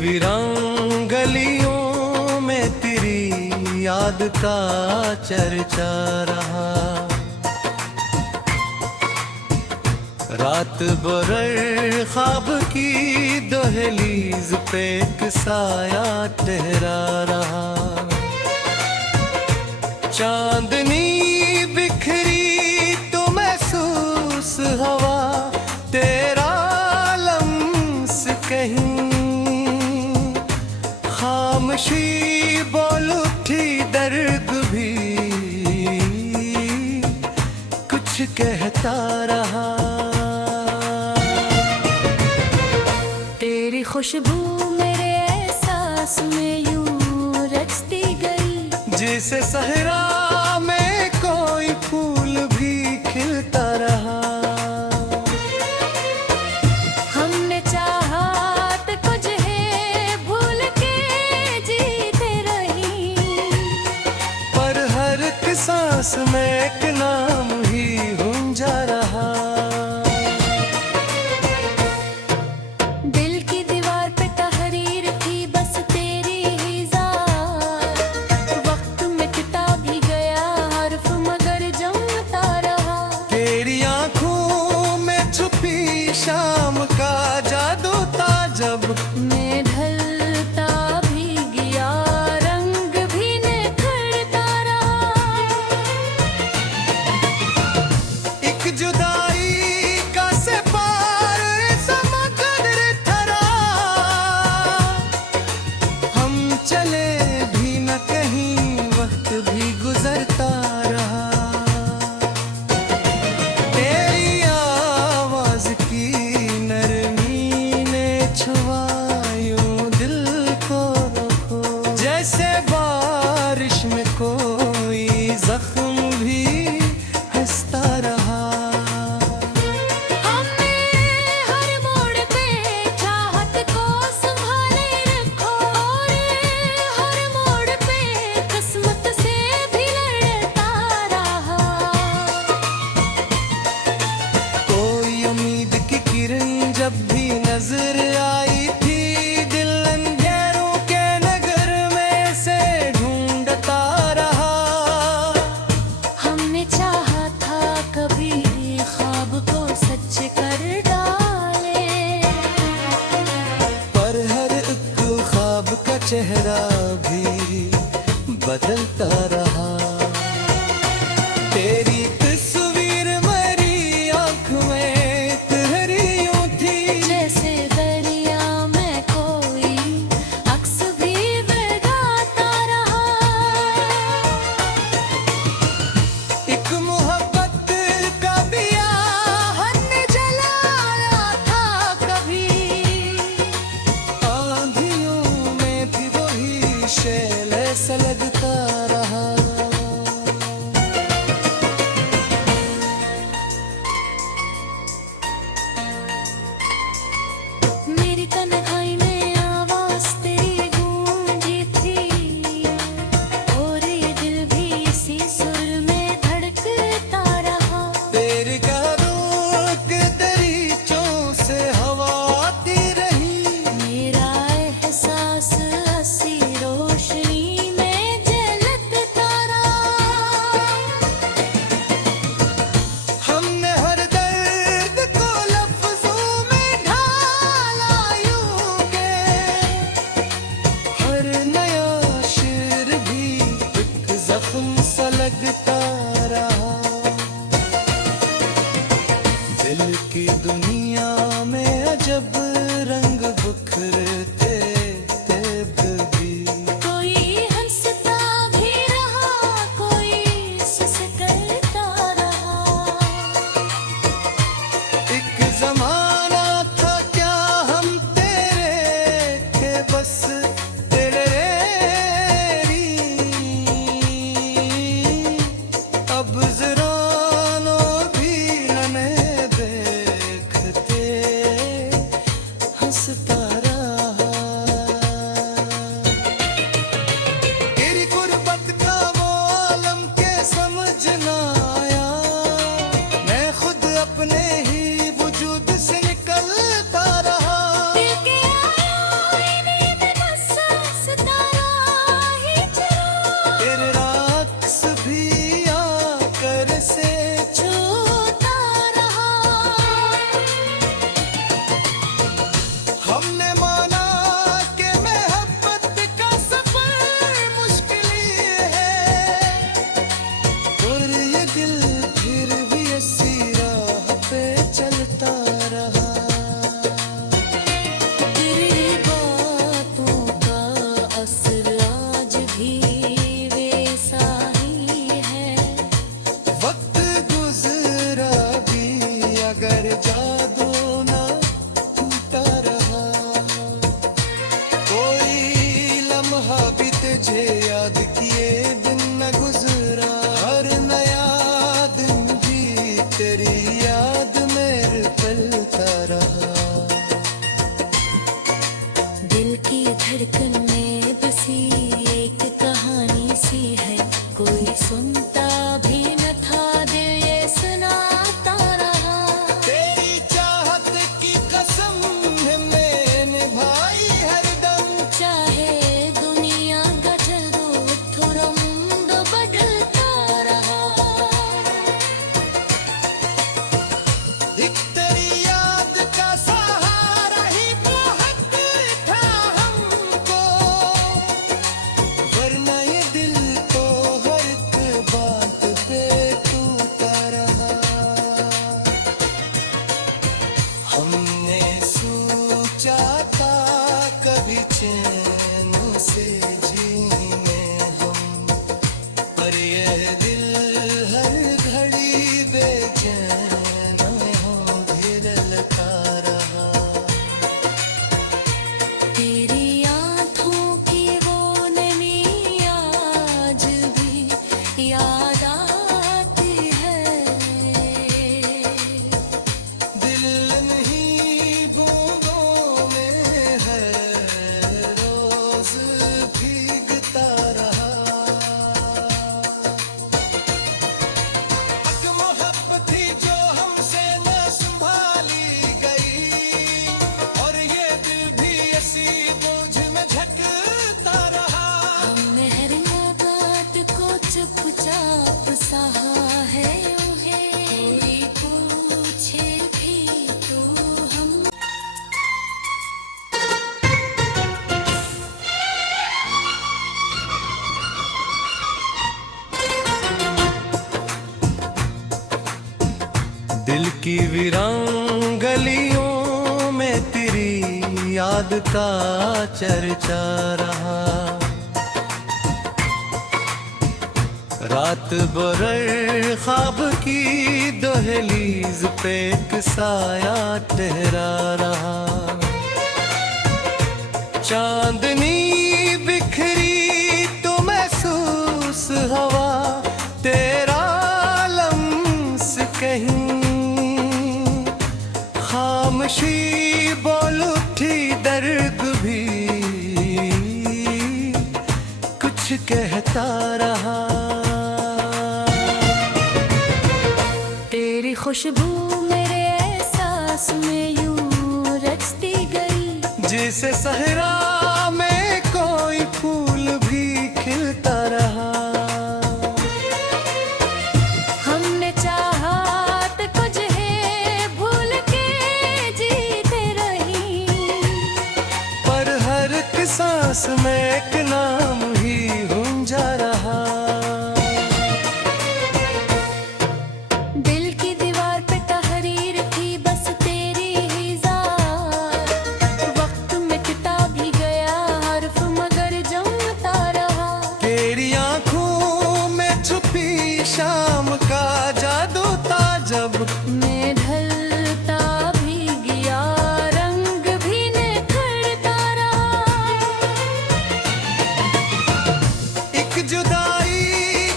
वीरान गलियों में तेरी याद का चर्चा रहा। रात भर ख्वाब की दहलीज पे एक साया ठहरा रहा। चांदनी बिखरी तो महसूस हवा तेरा लम्स कहीं। खामोशी बोल उठी दर्द भी कुछ कहता रहा। तेरी खुशबू मेरे एहसास में यूं रचती गई, जिसे सहरा में कोई फूल भी खिलता रहा। हमने चाहा तो कुछ है भूल के जीते रही, पर हर एक सांस में एक नाम ही गूंजा रहा। दिल की दीवार पे तहरीर थी बस तेरी ही ज़ात। वक्त मिटता भी गया हर्फ मगर जमता रहा। तेरी आंखों में छुपी शाम का जादू था जब मैं ढलता भी गया रंग भी निखरता रहा। एक जुदाई का सिपार समकदर थरा। हम चले भी न कहीं वक्त भी गुजरता रहा। तेरी आवाज की नरमी ने छुआ यूं दिल को रखो, जैसे बारिश में कोई जख्म भी हंसता रहा। हमने हर मोड़ पे चाहत को संभाले रखो, और हर मोड़ पे किस्मत से भी लड़ता रहा। कोई उम्मीद की किरण जब भी नजर आई थी, दिल अंधेरों के नगर में से ढूंढता रहा। हमने चाहा था कभी ख्वाब को सच कर डाले, पर हर एक ख्वाब का चेहरा भी बदलता रहा। तेरी तस्वीर मेरी आँख में तहरी यूं थी, जैसे दरिया में कोई अक्स भी बगाता रहा। एक मोहब्बत का भी आहत जलाया था कभी। आंधियों में भी वही शैले से लगता रहा। मेरी तन्हाई में आवाज तेरी गूंजी थी, और ये दिल भी इसी सुर में धड़कता रहा। तेरे कदमों के दरीचों से हवा आती रही। मेरा एहसास हंसी रोशनी में झलकता रहा। हमने हर दर्द को लफ्जों में ढाला यूं के, हर नया शेर भी एक जख्म सा लगता रहा। दिल की दुनिया में अजब रंग बिखरते थे भी। कोई हंसता भी रहा, कोई सुस्कता रहा। एक जमाना था क्या हम तेरे थे बस तेरे री। की वीरान गलियों में तेरी याद का चर्चा रहा। रात बरर ख्वाब की दहलीज पे एक साया ठहरा रहा। चांदनी बिखरी तो महसूस हवा तेरा लम्स कहीं। खामोशी बोल उठी दर्द भी कुछ कहता रहा। तेरी खुशबू मेरे एहसास में यूं रचती गई, जिसे सहरा में कोई फूल भी खिलता रहा। हमने चाहत कुछ है भूल के जीते रही, पर हर एक सांस में एक नाम ही गूंजा रहा। दिल की दीवार पे तहरीर थी बस तेरी ही ज़ात, वक्त मिटता भी गया हर्फ मगर जमता रहा। तेरी आंखों में छुपी शाम का जादू था जब मैं ढलता भी गया रंग भी निखरता रहा। एक जुदाई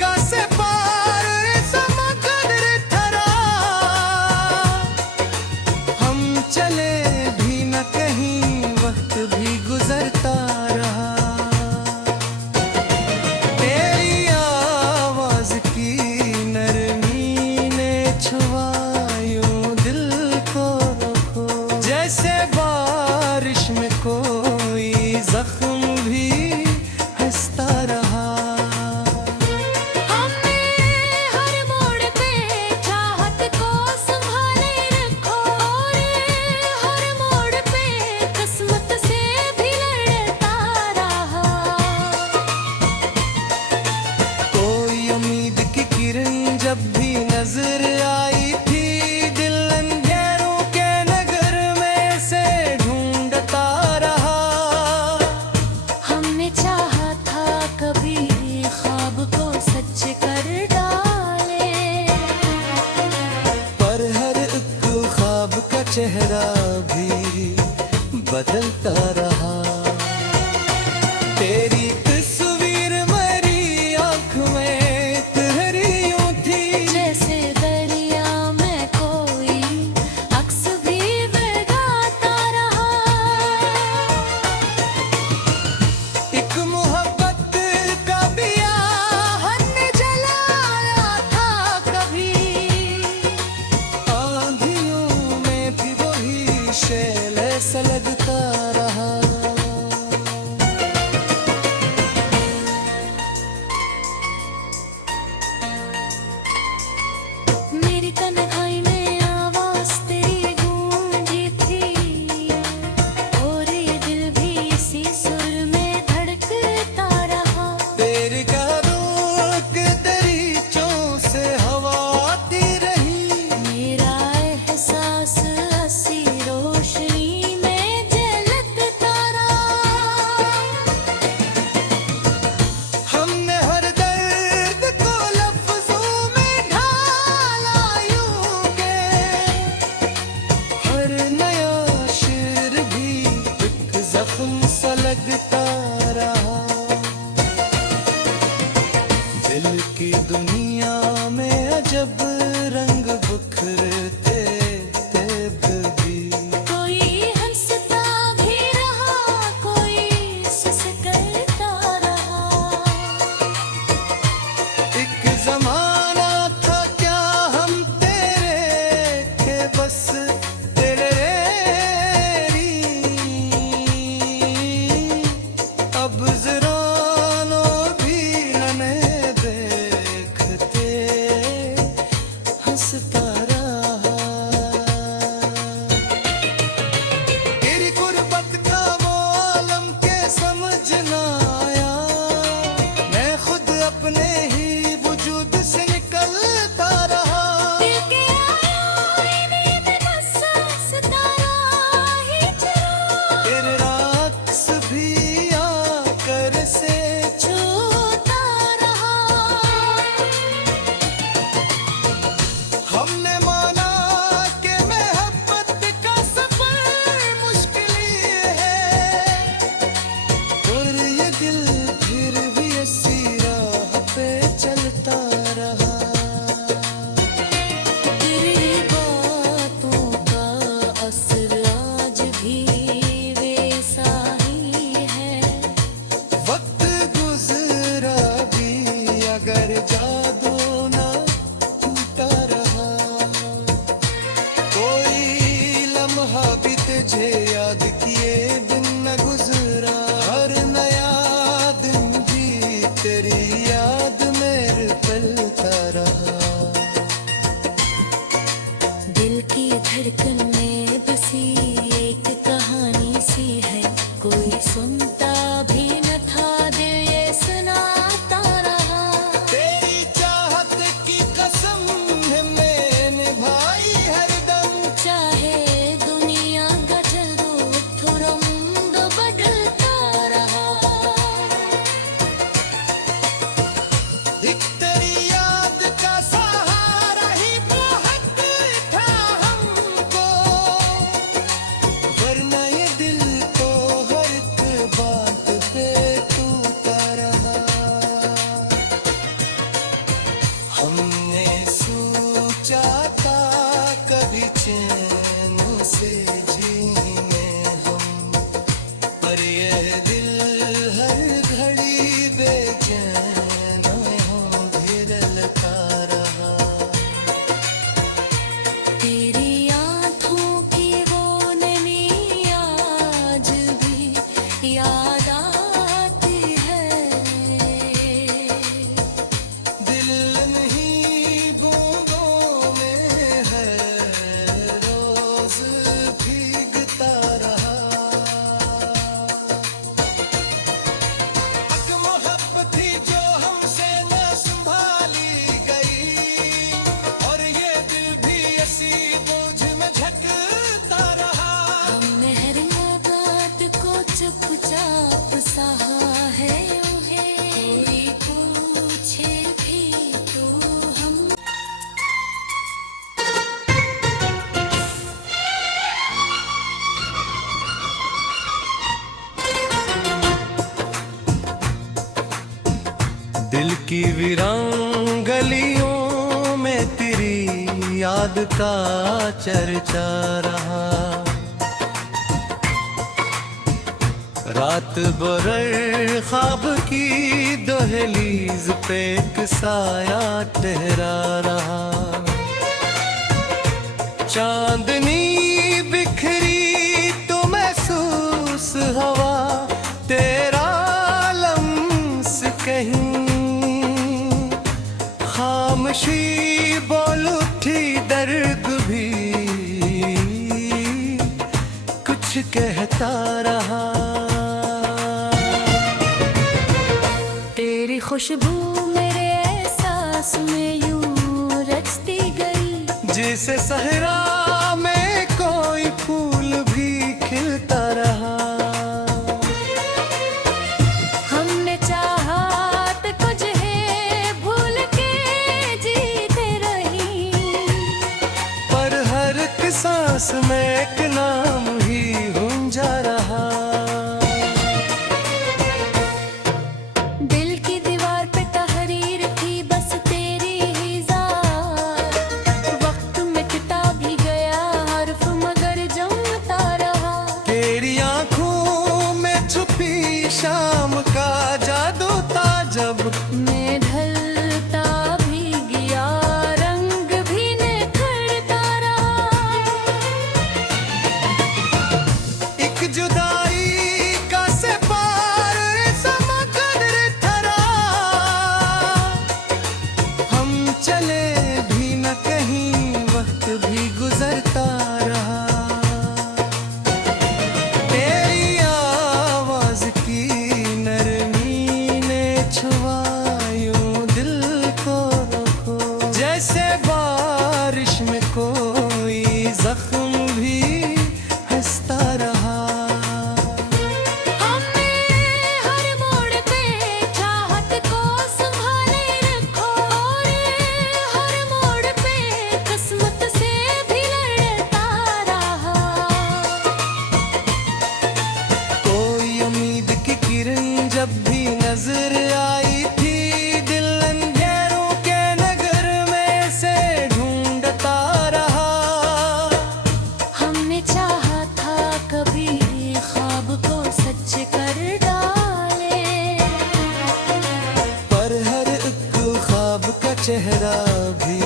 का सिपार समकदर थरा। हम चले भी न कहीं वक्त भी गुजरता रहा। तेरी आवाज की नरमी ने छुआ यूं दिल को रखो, जैसे बारिश में कोई जख्म भी हंसता रहा। हमने हर मोड़ पे चाहत को संभाले रखो, और हर मोड़ पे किस्मत से भी लड़ता रहा। कोई उम्मीद की किरण जब भी नजर आई थी, दिल अंधेरों के नगर में से ढूंढता रहा। हमने चाहा था कभी ख्वाब को सच कर डाले, पर हर एक ख्वाब का चेहरा भी बदलता रहा। तेरी तस्वीर मेरी आंख में तहरी यूं थी, जैसे दरिया में कोई अक्स भी बगाता रहा। एक मोहब्बत का बिया हमने जलाया था कभी। आंधियों में भी वही शैल सा लगता रहा। दिल की वीरान गलियों में तेरी याद का चर्चा रहा। रात बरर ख्वाब की दहलीज पे एक साया ठहरा रहा। चांदनी बिखरी तो महसूस हवा तेरा लम्स कहीं। खामोशी बोल उठी दर्द भी कुछ कहता रहा। तेरी खुशबू मेरे एहसास में यूं रचती गई, जिसे सहरा में कोई फूल भी खिलता रहा। हमने चाहत कुछ है भूल के जीते रही, पर हर एक सांस में एक नाम ही गूंजा रहा। दिल की दीवार पे तहरीर थी बस तेरी ही ज़ात। वक्त मिटता भी गया हर्फ मगर जमता रहा। तेरी आंखों में छुपी शाम का जादू था जब मैं ढलता भी गया रंग भी निखरता रहा। एक जुदाई का सिपार समकदर थरा। हम चले भी न कहीं वक्त भी गुजरता रहा। तेरी आवाज की नरमी ने छुआ यूं दिल को रखो, जैसे बारिश में कोई जख्म भी हंसता रहा। हमने हर मोड़ पे चाहत को संभाले रखो, और हर मोड़ पे किस्मत से भी लड़ता रहा। कोई उम्मीद की किरण जब भी नजर आई थी, दिल अंधेरों के नगर में से ढूंढता रहा। हमने चाहा था कभी ख्वाब को सच कर डाले, पर हर एक ख्वाब का चेहरा भी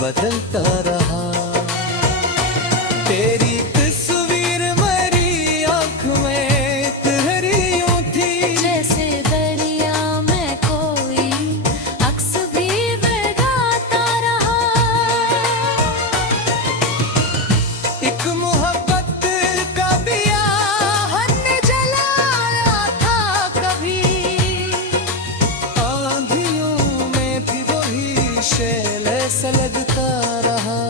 बदलता रहा। तेरी तस्वीर मेरी आंख में तहरी यूं थी, जैसे दरिया में कोई अक्स भी बहता रहा। एक मोहब्बत का दिया हमने जलाया था कभी। आंधियों में भी वही शैले सा लगता रहा।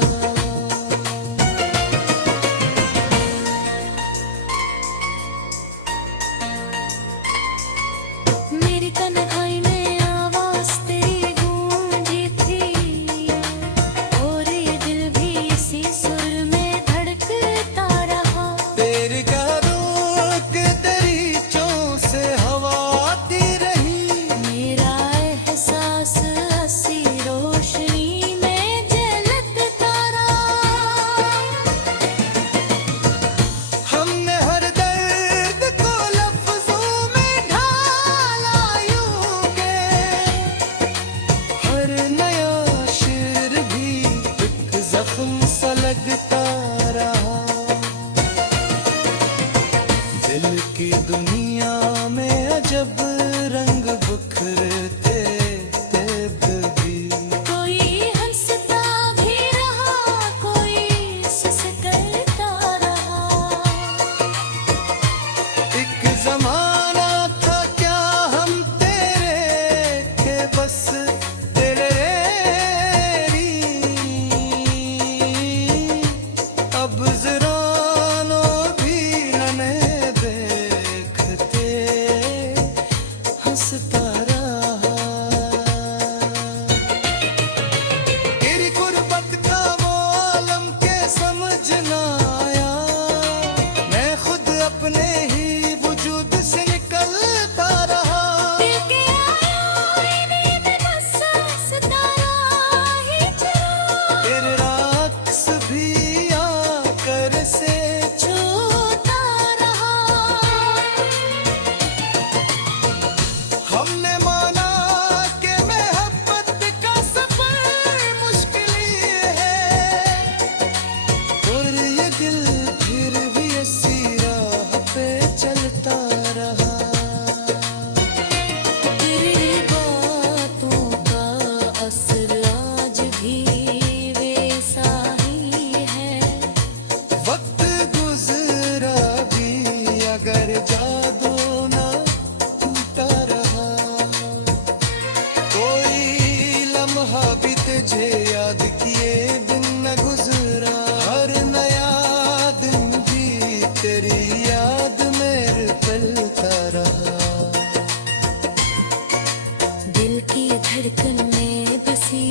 धड़कन में बसी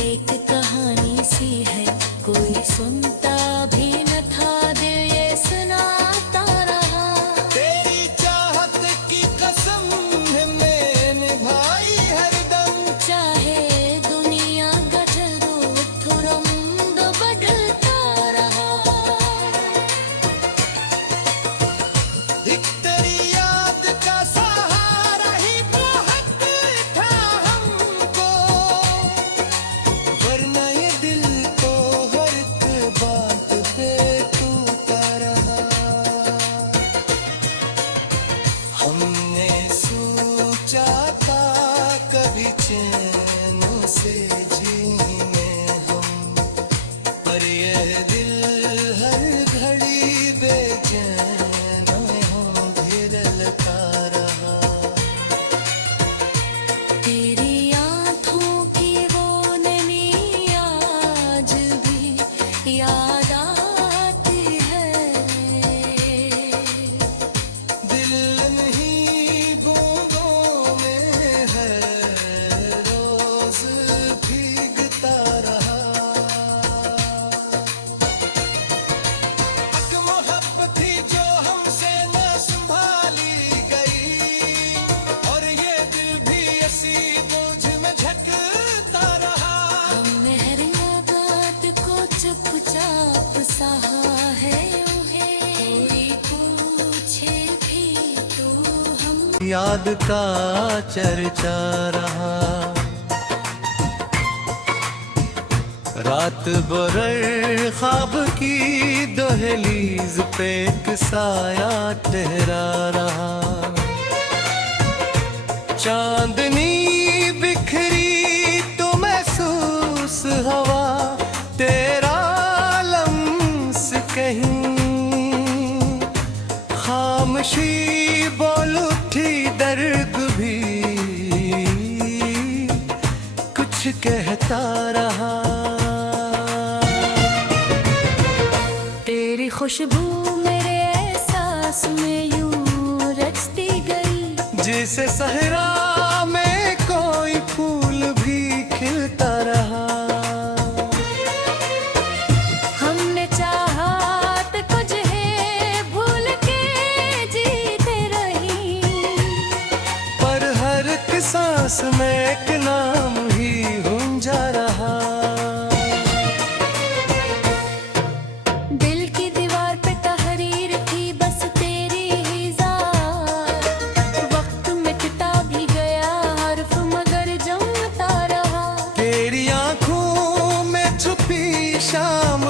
एक कहानी सी है, कोई सुनता भी न था, दिल ये सुनाता रहा। तेरी चाहत की कसम है मैं निभाई हरदम, चाहे दुनिया गठल दो थोड़ा मुंड बदलता रहा। एक तेरी याद का सहारा ही बहुत था हमको, वरना ये दिल को हर एक बात पे टूटा रहा। हमने सोचा था कभी चैन से जीने हम, पर ये दिल हर घड़ी बेचैन हों धिरलता रहा। तेरी आँखों की वो नैनी आज भी याद आती है। दिल नहीं बूंदों में है रोज भीगता रहा। एक मोहब्बत थी जो हमसे न संभाली गई, और ये दिल भी ऐसी बोझ में झकता रहा। हमने हर बात को चुपचाप सहा है उन्हें, कोई पूछे भी तो हम याद का चर्चा रहा। रात बरर ख्वाब की दहलीज पे एक साया ठहरा रहा। चांदनी बिखरी तो महसूस हवा, तेरा लम्स कहीं खामोशी बोल उठी, दर्द भी कुछ कहता रहा। तेरी खुशबू मेरे एहसास में यूं रचती गई, जिसे सहरा में कोई फूल भी खिलता रहा। हमने चाहत कुछ है भूल के जीते रही, पर हर एक सांस में एक नाम ही गूंजा रहा। दिल की दीवार पे तहरीर थी बस तेरी ही ज़ात, वक्त मिटता भी गया हर्फ मगर जमता रहा। तेरी आंखों में छुपी शाम